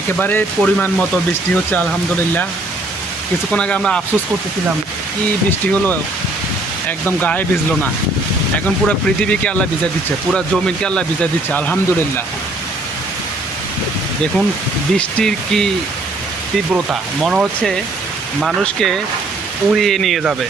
একেবারে পরিমাণ মতো বৃষ্টি হচ্ছে আলহামদুলিল্লাহ। কিছুক্ষণ আগে আমরা আফসোস করতেছিলাম কি বৃষ্টি হলো, একদম গায়ে ভিজলো না। এখন পুরো পৃথিবীকে আল্লাহ ভিজা দিচ্ছে, পুরো জমিনকে আল্লাহ ভিজা দিচ্ছে আলহামদুলিল্লাহ। দেখুন বৃষ্টির কি তীব্রতা, মনে হচ্ছে মানুষকে উড়িয়ে নিয়ে যাবে।